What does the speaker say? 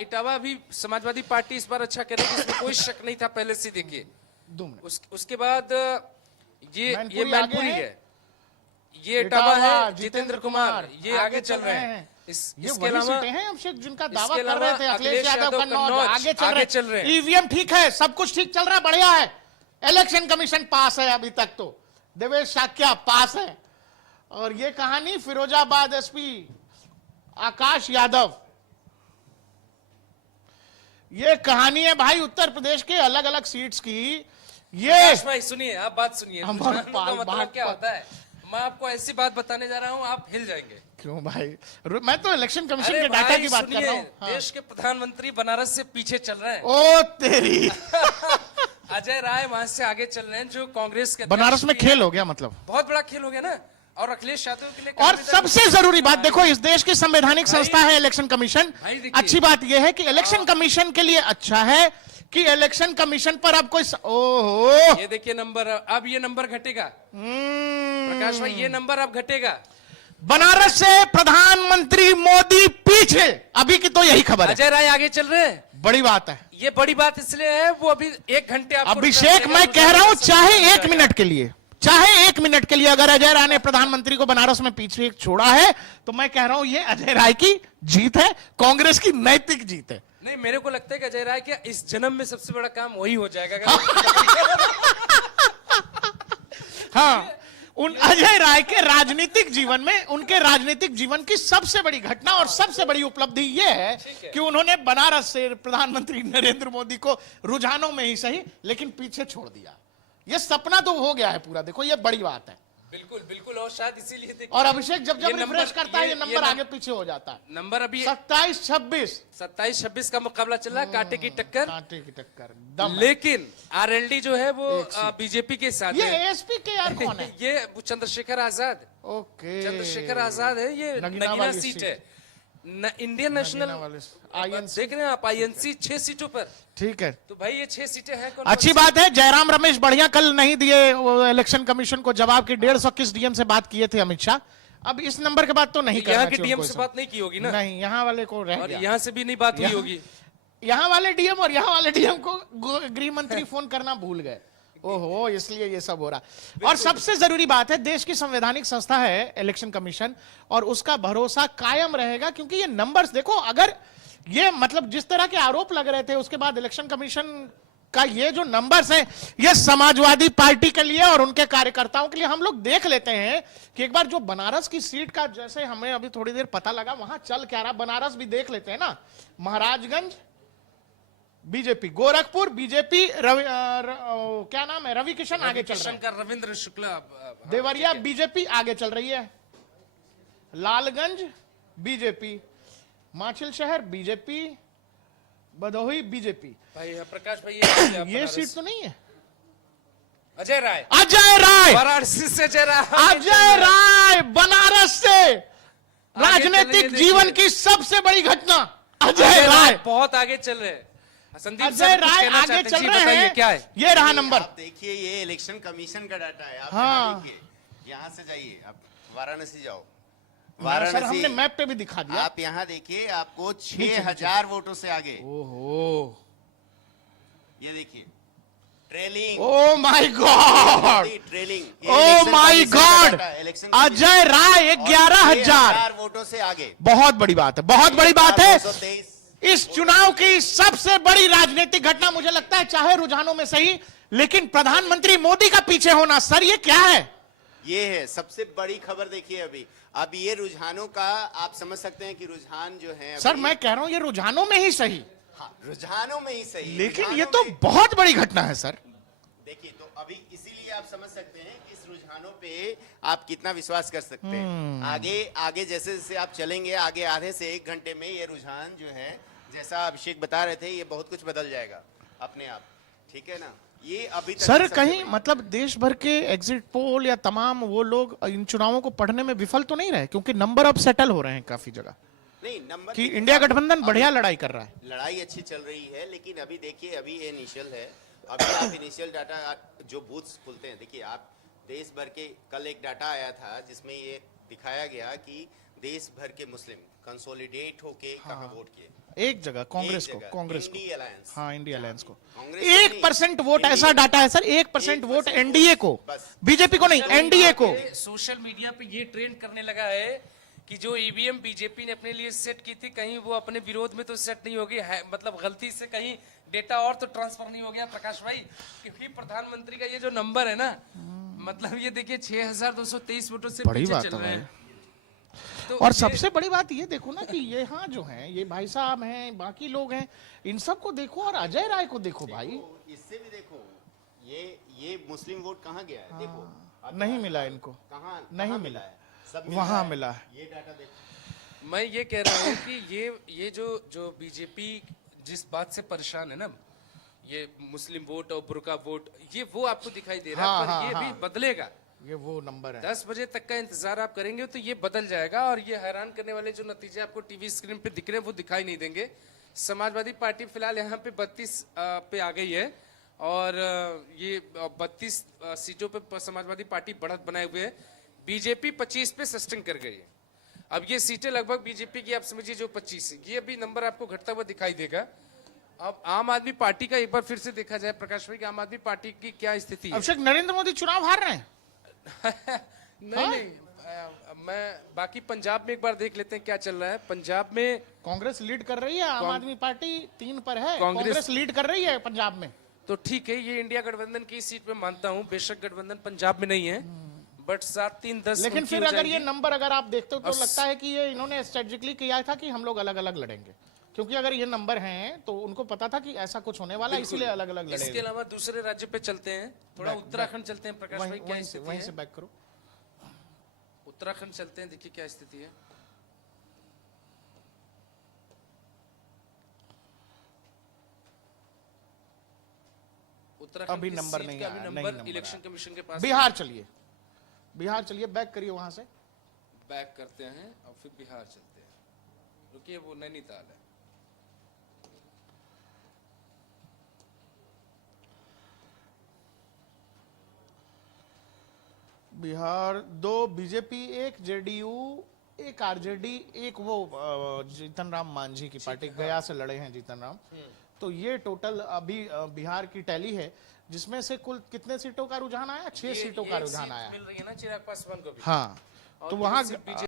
इटावा अभी समाजवादी पार्टी इस बार अच्छा करेगी, इसमें कोई शक नहीं था पहले से। देखिए उसके बाद ये मैनपुरी है, ये इटावा है, जितेंद्र कुमार ये आगे चल रहे हैं। इसके अलावा हैं अभिषेक जिनका दावा कर रहे थे अखिलेश यादव कन्नौज आगे चल रहे हैं। ईवीएम ठीक है, सब कुछ ठीक चल रहा है, बढ़िया है। इलेक्शन कमीशन पास है अभी तक, तो देवेश शाक्या पास है। और ये कहानी फिरोजाबाद एसपी आकाश यादव, ये कहानी है भाई उत्तर प्रदेश के अलग अलग सीट्स की। ये भाई सुनिए, आप बात सुनिए, मतलब क्या होता है। मैं आपको ऐसी बात बताने जा रहा हूं, आप हिल जाएंगे। क्यों भाई? मैं तो इलेक्शन कमीशन के डाटा की बात कर रहा हूं। हाँ। देश के प्रधानमंत्री बनारस से पीछे चल रहे हैं। ओ तेरी अजय राय वहां से आगे चल रहे हैं, जो कांग्रेस के बनारस में खेल हो गया, मतलब बहुत बड़ा खेल हो गया ना। और अखिलेश यादव के लिए और सबसे जरूरी बात देखो, इस देश की संवैधानिक संस्था है इलेक्शन कमीशन। अच्छी बात यह है कि इलेक्शन कमीशन के लिए अच्छा है कि इलेक्शन कमीशन पर अब कोई ओहो, ये देखिए नंबर, अब ये नंबर घटेगा प्रकाश भाई, ये नंबर अब घटेगा। बनारस से प्रधानमंत्री मोदी पीछे, अभी की तो यही खबर है। अजय राय आगे चल रहे हैं, बड़ी बात है। ये बड़ी बात इसलिए है, वो अभी 1 घंटे अभिषेक मैं कह रहा हूं, चाहे 1 मिनट के लिए, चाहे 1 मिनट के लिए अगर अजय राय ने प्रधानमंत्री को बनारस में पीछे छोड़ा है, तो मैं कह रहा हूं ये अजय राय की जीत है, कांग्रेस की नैतिक जीत है। नहीं, मेरे को लगता है कि अजय राय के इस जन्म में सबसे बड़ा काम वही हो जाएगा। हाँ, उन अजय राय के राजनीतिक जीवन में, उनके राजनीतिक जीवन की सबसे बड़ी घटना और सबसे बड़ी उपलब्धि यह है कि उन्होंने बनारस से प्रधानमंत्री नरेंद्र मोदी को रुझानों में ही सही लेकिन पीछे छोड़ दिया। ये सपना तो हो गया है पूरा, देखो ये बड़ी बात है। बिल्कुल बिल्कुल, और शायद इसीलिए और अभिषेक जब रिफ्रेश करता है ये नंबर आगे पीछे हो जाता है। नंबर अभी 27-26 का मुकाबला चल रहा है, कांटे की टक्कर, कांटे की टक्कर। लेकिन आरएलडी जो है वो बीजेपी के साथ ये एएसपी के यार कौन है? ये चंद्रशेखर आजाद। ओके, चंद्रशेखर आजाद है, ये नगीना सीट है, इंडियन नेशनल देख रहे हैं आप, आईएनसी 6 सीटों पर। ठीक है, तो भाई ये 6 सीटें हैं। अच्छी बात है। जयराम रमेश बढ़िया कल नहीं दिए इलेक्शन कमीशन को जवाब की 150 डीएम से बात किए थे अमित शाह। अब इस नंबर के बाद तो नहीं, यहाँ के डीएम से बात नहीं की होगी ना? नहीं, यहाँ वाले को रह गया। यहाँ से भी नहीं बात हुई होगी। यहाँ वाले डीएम और यहाँ वाले डीएम को गृह मंत्री फोन करना भूल गए। ओहो, इसलिए ये सब हो रहा। और सबसे जरूरी बात है, देश की संवैधानिक संस्था है इलेक्शन कमीशन और उसका भरोसा कायम रहेगा, क्योंकि ये नंबर्स देखो, अगर ये मतलब जिस तरह के आरोप लग रहे थे उसके बाद इलेक्शन कमीशन का ये जो नंबर्स हैं, ये समाजवादी पार्टी के लिए और उनके कार्यकर्ताओं के लिए, हम लोग देख लेते हैं कि एक बार जो बनारस की सीट का, जैसे हमें अभी थोड़ी देर पता लगा वहां चल क्या रहा, बनारस भी देख लेते हैं ना। महाराजगंज बीजेपी, गोरखपुर बीजेपी, क्या नाम है, रवि किशन आगे चल रहा है, रविंद्र शुक्ला, देवरिया बीजेपी आगे चल रही है, लालगंज बीजेपी, माछिल शहर बीजेपी, भदोही बीजेपी। भाई प्रकाश भाई ये सीट तो नहीं है। अजय राय वाराणसी से, अजय राय बनारस से, राजनीतिक जीवन की सबसे बड़ी घटना, अजय राय बहुत आगे चल रहे हैं। अजय राय आगे चल रहे हैं। क्या है ये रहा नंबर, आप देखिए, ये इलेक्शन कमीशन का डाटा है। आप यहाँ से जाइए, आप वाराणसी जाओ, वाराणसी हमने मैप पे भी दिखा दिया। आप यहाँ देखिए, आपको 6000 वोटों से आगे। ओहो, ये देखिए trailing. Oh my God, trailing, oh my God, Ajay Rai 11,000 वोटों से आगे। बहुत बड़ी बात है, बहुत बड़ी बात है। इस चुनाव की सबसे बड़ी राजनीतिक घटना मुझे लगता है, चाहे रुझानों में सही, लेकिन प्रधानमंत्री मोदी का पीछे होना, सर ये क्या है? ये है सबसे बड़ी खबर। देखिए अब ये रुझानों का आप समझ सकते हैं कि रुझान जो है, सर मैं कह रहा हूं ये रुझानों में ही सही। हाँ, रुझानों में ही सही, लेकिन ये तो बहुत बड़ी घटना है सर। देखिए, तो अभी इसीलिए आप समझ सकते हैं कि इस रुझानों पे आप कितना विश्वास कर सकते हैं। आगे जैसे जैसे आप चलेंगे, आगे आधे से 1 घंटे में ये रुझान जो है, जैसा अभिषेक बता रहे थे, ये बहुत कुछ बदल जाएगा अपने आप। ठीक है ना? ये अभी तक सर कहीं मतलब देश भर के एग्जिट पोल या तमाम वो लोग इन चुनावों को पढ़ने में विफल तो नहीं रहे, क्योंकि नंबर अब सेटल हो रहे हैं काफी जगह। नहीं, नंबर कि इंडिया गठबंधन बढ़िया लड़ाई कर रहा है, लड़ाई अच्छी चल रही है, लेकिन अभी देखिए, अभी ये इनिशियल है। अभी आप इनिशियल डाटा जो बूथ्स खुलते हैं, देखिए आप देश भर के, कल एक डाटा आया था जिसमें ये दिखाया गया कि देश भर के मुस्लिम कंसोलिडेट होके कहाँ वोट किए। एक जगह कांग्रेस एक को, जगह, कांग्रेस को, इंडी अलायंस। हाँ इंडिया अलायंस को। कांग्रेस 1% वोट, ऐसा डाटा है सर, 1% वोट 1% एनडीए को, बस। बीजेपी को नहीं, एनडीए को। सोशल मीडिया पे ये ट्रेंड करने लगा है कि जो ईवीएम बीजेपी ने अपने लिए सेट की थी, कहीं वो अपने विरोध में तो सेट नहीं होगी, मतलब गलती से कहीं डेटा और तो ट्रांसफर नहीं हो गया प्रकाश भाई, क्योंकि प्रधानमंत्री का ये जो नंबर है ना, मतलब ये देखिए 6223 वोटों से बड़ी पीछे बात चल है रहे भाई। हैं। तो और ये- सबसे बड़ी बात ये देखो ना कि ये हाँ जो हैं, ये भाई साहब हैं, बाकी लोग हैं, इन सबको देखो और अजय राय को देखो भाई। इससे भी देखो, ये मुस्लिम वोट कहाँ गया है, देखो अब नहीं मिला इनको, कहाँ नहीं कहाँ मिला। है, सब वहां मिला है। ये डाटा देखो। मैं ये कह रहा हूँ कि ये जो बीजेपी जिस बात से परेशान है ना, ये मुस्लिम वोट और बुर्का वोट, ये वो आपको दिखाई दे रहा है, हाँ, पर हाँ, ये हाँ। भी बदलेगा। ये वो नंबर है। 10 बजे तक का इंतजार आप करेंगे तो ये बदल जाएगा, और ये हैरान करने वाले जो नतीजे आपको टीवी स्क्रीन पे दिख रहे हैं वो दिखाई नहीं देंगे। समाजवादी पार्टी फिलहाल यहाँ पे 32 पे आ गई है, और ये 32 सीटों पे समाजवादी पार्टी बढ़त बनाए हुए है। बीजेपी 25 पे सस्टेन कर गई है। अब ये सीटें लगभग बीजेपी की आप समझिए जो 25 है, ये अभी नंबर आपको घटता हुआ दिखाई देगा। अब आम आदमी पार्टी का एक बार फिर से देखा जाए प्रकाश भाई कि आम आदमी पार्टी की क्या स्थिति है। अभिषेक, नरेंद्र मोदी चुनाव हार रहे हैं। नहीं, मैं बाकी पंजाब में एक बार देख लेते हैं क्या चल रहा है। पंजाब में कांग्रेस लीड कर रही है, आम आदमी पार्टी 3 पर है, कांग्रेस- कांग्रेस लीड कर रही है पंजाब में। तो ठीक है, ये इंडिया गठबंधन की सीट पे मानता हूँ, बेशक गठबंधन पंजाब में नहीं है, बट 7-3-10 लेकिन उनकी फिर हो अगर ये जाएगी। नंबर अगर आप देखते हो तो और लगता है कि ये इन्होंने स्ट्रेटेजिकली किया था कि हम लोग अलग अलग लड़ेंगे, क्योंकि अगर ये नंबर हैं तो उनको पता था कि ऐसा कुछ होने वाला है, इसीलिए अलग अलग इसके लड़ेंगे। अलावा दूसरे राज्य पे चलते हैं, थोड़ा उत्तराखंड चलते हैं प्रकाश भाई, क्या वहीं स्थिति से है? बैक करो। उत्तराखंड चलते हैं, देखिए क्या स्थिति है। उत्तराखंड अभी की नंबर सीट नहीं का आया, अभी नहीं नंबर नंबर इलेक्शन आया। कमीशन के पास बिहार चलिए, बिहार चलिए, बैक करिए वहां से। बैक करते हैं और फिर बिहार चलते हैं। रुकिए, वो नैनीताल है। बिहार 2 बीजेपी, 1 जेडीयू, 1 आरजेडी, 1 वो जीतन राम मांझी की पार्टी, गया से लड़े हैं जीतन राम। तो ये टोटल अभी बिहार की टैली है, जिसमें से कुल कितने सीटों का रुझान आया? 6 सीटों का एक रुझान सीट आया। मिल रही है ना चिराग पासवान को भी। हाँ, और तो ये वहां सिर्फ